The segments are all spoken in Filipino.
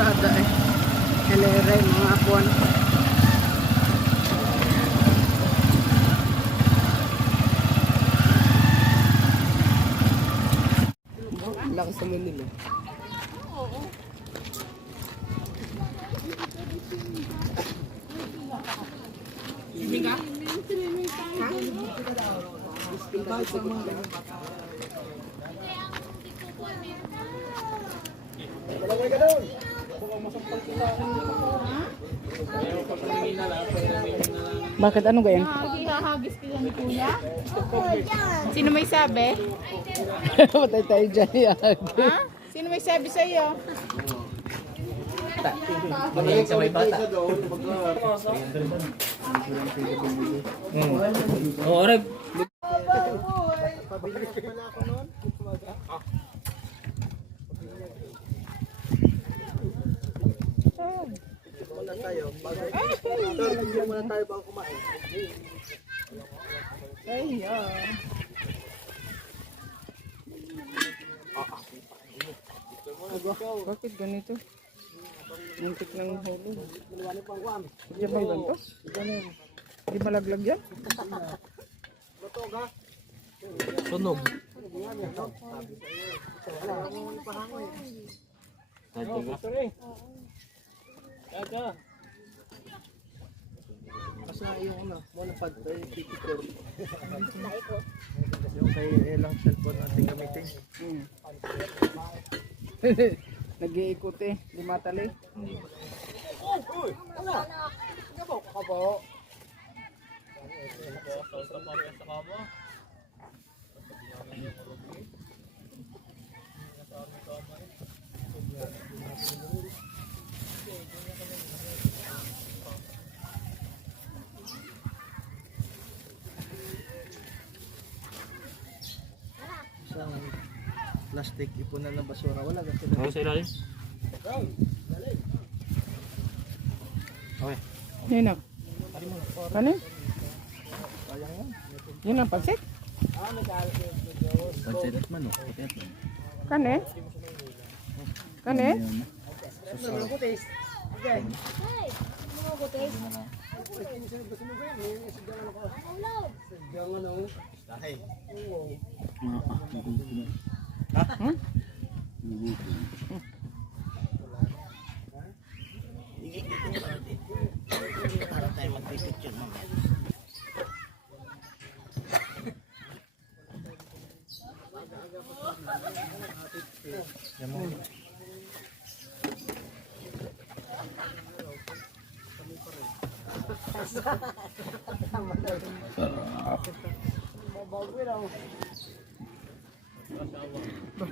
sarada eh. Helere, mga apuan. Lakas sa Manila. Swimming ka? Bakit? Ano ganyan? Hahagis ka yan ni Kuya? Sino may sabi? Patay tayo dyan yan. Ha? Sino may sabi sa iyo? Panayin sa may bata. Oo, orag. Muna tayo bago kumain. Bakit ganito? Muntik ng hulog. Di ba yun to? Di malaglag yan? Sunog. Kasi yung monopod tayo, picture. Yung kay ilang cellphone natin gamitin. Nag-iikot eh. Di matali. Uy! Ano? Gabo ka ba? Isang plastic ipunan ng basura. Wala kasi na. Oo, sa ilalim. Okay. Yan na. Kanin? Yun ang pansit? Pansit at manok. Kanin? Kanin? Para tayo magpipicture mo.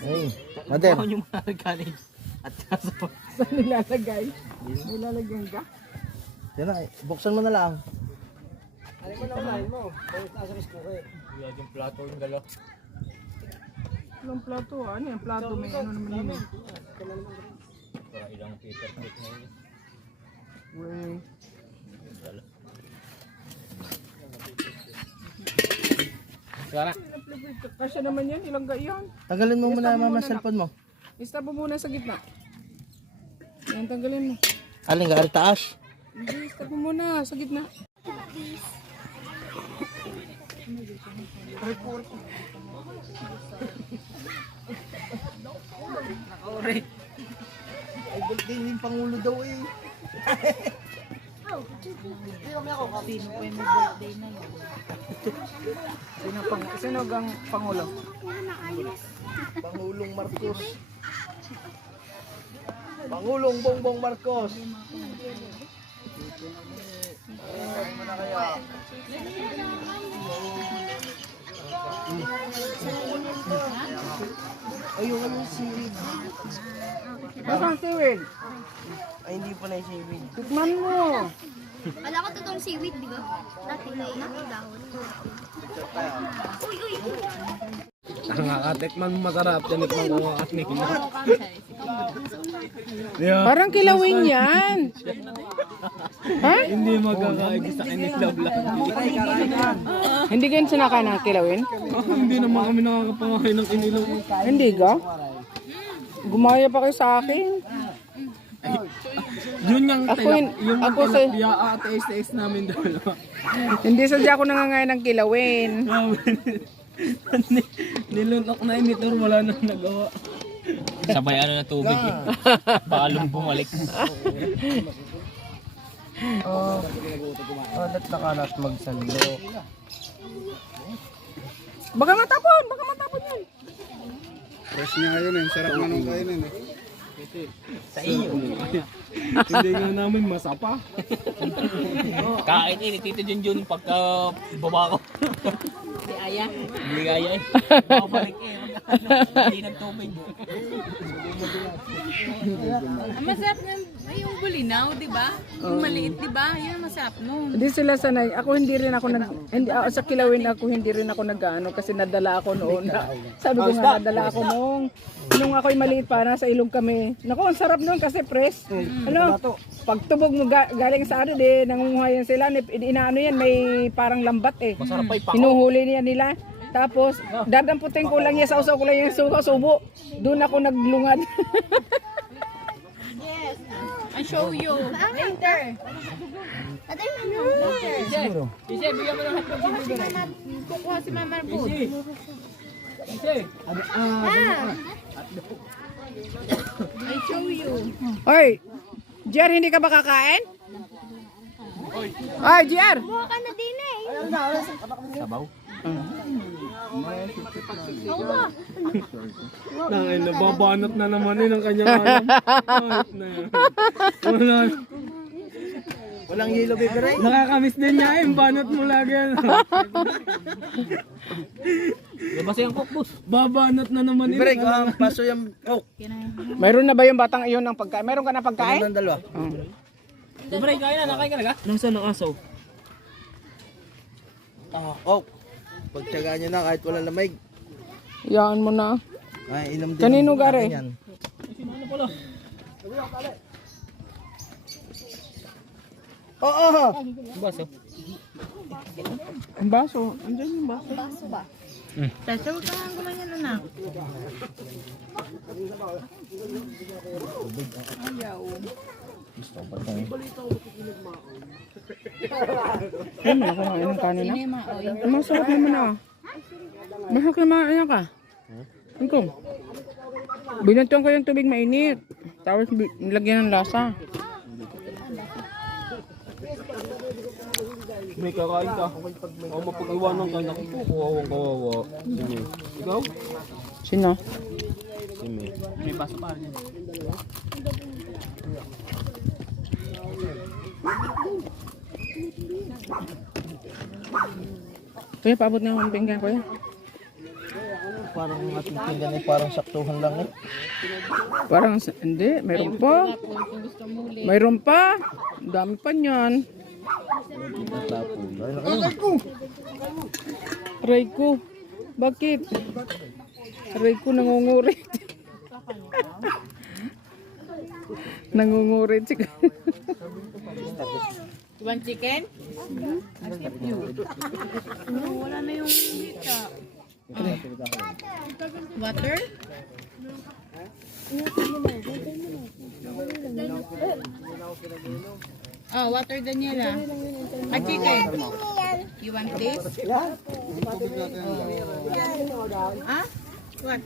Hey, madam. Ano yung mga kanin? At kaso. Saan nilalagay? Nilalagyan ka? Yan na, buksan mo na lang. Yung plato yung dala. Ilang plato? Ano yung plato? May ano naman yun eh. Para ilang paper plate na yun. Wey. Sana. Kasya naman yan. Ilang ga yan? Tanggalin mo muna Stop mo mama muna cellphone mo. Stop mo muna sa gitna. Yan, tanggalin mo. Alin ka, ari taas? Hindi, stop mo muna sa gitna. Report. Nakauri. Ay, birthday ni Pangulo daw eh. Sino gang Pangulo? Pangulong Marcos. Pangulong Bongbong Marcos. Kain mo na kaya. Ayun, ano yung seaweed? Nasaan siwid? Ay, hindi pa na yung seaweed. Tikman mo. Wala ko totoong seaweed, di ba? Dati may dahon. Uy, uy, uy. Nakakatikman masarap. Tinikman ko ang aking. Parang kilawin yan. Ha? Hindi magkakaigis sa kinig na vlog. Hindi ganyan sinaka ng kilawin? Hindi naman kami nakakapangakain ng inilaw. Hindi ka? Gumaya pa kayo sa akin. Yun yung Ako yun- yung ako sa- tilapia at taste namin dalawa. Hindi sadya ako nangangain ng kilawin. Nilunok na yung motor, wala nang nagawa. Sabay ano na tubig eh. Balong bumalik. Kalat na kalat magsalo. Baka matapon yan. Fresh nga yun eh. Sarap nga nung kainin eh. Hindi nga namin masapa. Kain eh, ni Tito Junjun pagka baba ko. Hindi aya. Hindi aya eh. Babalik eh. Hindi ng tubig. Ang masarap na yung bulinaw, di ba? Yung maliit, di ba? Yun ang masarap nun. Hindi sila sanay. Ako hindi rin ako sa kilawin ako hindi rin ako nag-ano kasi nadala ako noon. Sabi ko nga nadala ako nung ako'y maliit pa nasa ilog kami. Naku, ang sarap noon kasi fresh. Ano? Pagtubog mo galing sa ano nangunguhayan sila, inaano yan, may parang lambat eh. Masarap pa ipa. Hinuhuli niya nila. Tapos, dadamputin ko lang yan, sausaw ko lang yung subo. Doon ako naglungad. I'll show you. Later. Ate, ano? Sige, bigyan mo ng hotdog. Kukuha si Mama Food. I'll show you. Oy, JR, hindi ka ba kakain? Oy, JR! Buha ka na din eh. Sabaw. Nangay, nababanat na naman eh ng kanyang alam. Ayos na yan. Wala. Walang yellow baby ray. Nakakamiss din niya eh. Banat mo lagi yan. Labas yung kokbus. Babanat na naman Baby ray, paso yung coke. Mayroon na ba yung batang iyon ng pagkain? Mayroon ka na pagkain? Ng dalawa. Libre, kain na. Nakain ka na ka? Nasaan ang asaw? Coke. Pagtyagaan nyo na kahit walang lamig. Yan mo na. Ay, inom din. Kanino, Gare? Yan. Oo. Baso. Ang baso. Andiyan yung baso. Tasa, huwag ka nga gumanyan, anak. Ay, mga kumain ng kanin na. Sinema, o. Ang masarap naman ah. Masarap naman ayan ka. Ito. Binantuan ko yung tubig mainit. Tapos nilagyan ng lasa. May kakain ka. O mapag-iwanan ka. Naku po, kawawa. Sige. Ikaw? Sino? Sige. May baso pa rin yan. Kuya, paabot na akong pinggan, kuya. Parang ating pinggan ay parang saktuhan lang eh. Parang, hindi, mayroon pa. Mayroon pa. Ang dami pa niyan. Aray ko. Bakit? Aray ko nangungurit. Nangungurit si You want chicken? I'll skip you. Wala na yung hita. Water? Oh, water Daniela. A chicken. You want this? Ah? What?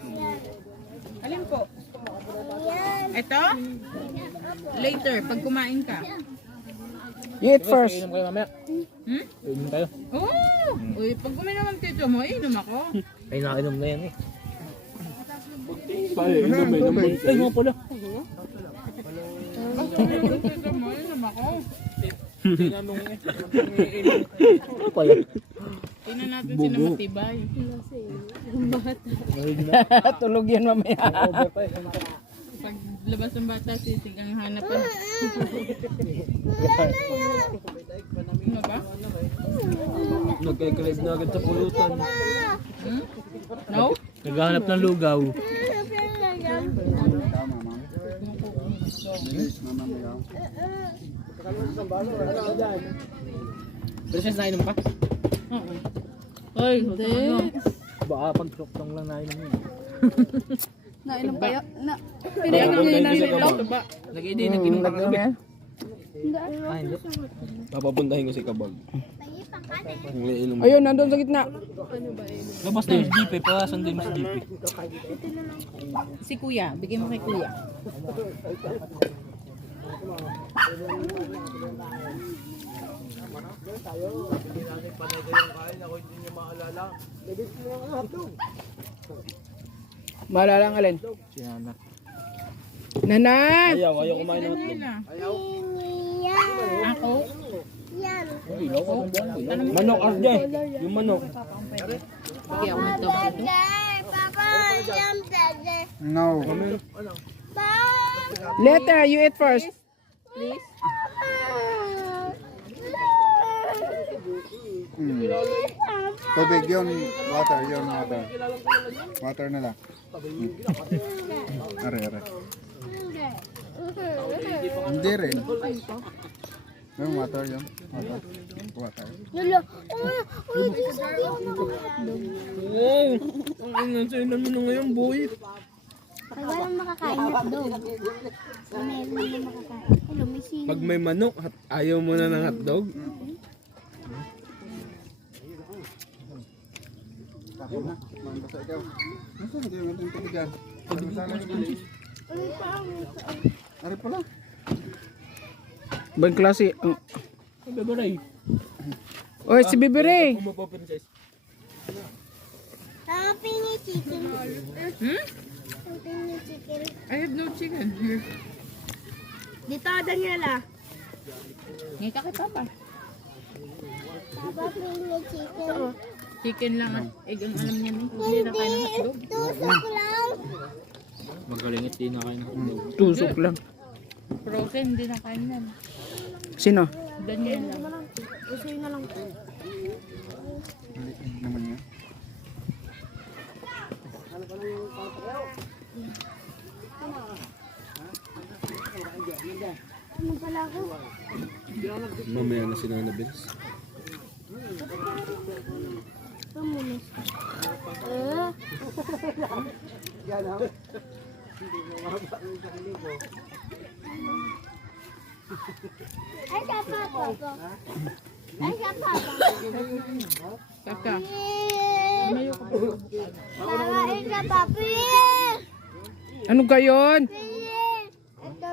Alin po? Ito? Later, pag kumain ka. You eat first. Inom kayo mamaya. Hmm? Inom tayo. Oh! Uy, pag kumain naman tito mo, inom ako. Ay, nakainom na yan eh. Inom eh. Ay, mga pala. Pag kumain naman tito mo, inom ako. Ano pa yan? Tingnan natin sila matibay. Tulog yan mamaya. Pag labas ng bata, sisig ang hanapan. Ano ba? Nagkikrave na agad sa pulutan. Hmm? No? Naghahanap ng lugaw. Princess, nainom ka? Ay, hindi. Baka pag-choktong lang nainom yun. Nainom kayo? Na, Lagi din, nag-inom ka kagabi. Papapuntahin ko si Kabag. Inom. Ayun, nandun sa gitna. Labas na yung GP, para sundin mo sa GP. si kuya, bigyan mo kay kuya. Maalala ang alin? Si Nana. Nana! Ayaw kumain ng hotdog. Ako? Manok, RJ. Yung manok. Bigyan ako ng tawag dito. No. Letter, you eat first. Please. Tubig yun. Water yun. Water. Water na lang. Are, are. Hindi rin. Yung water yun. Water. Water. Oo. Ang inasainan mo na ngayon, boy. Pag walang makakain hotdog. Meron na makakain. Hello, may sino. Pag may manok, ayaw mo na ng hotdog? Tapos na. Mambasa ikaw. Nasaan na kayo ng tubigan? Are pala. Bang klase. Babaray. Oy, si Bibire. Kung mapaprincess. Happy ni chicken. Happy ni chicken. I have no chicken here. Dito, Daniela. Ngayon ka kay Papa. Happy ni chicken. Chicken lang at egg ang alam niya. Hindi na kain ng hotdog. Tusok lang. Magaling at di na kayo ng hotdog. Tusok lang. Frozen, hindi na kain yan. Sino? Daniela. Usoy na lang. Maliit naman yan. Ano pala ako? Mamaya na si Nana Bills. Pamulis. Ay, sa papa. Ay, sa papa. Kaka. Mama, ay, sa papa. Ano gayon? Ito,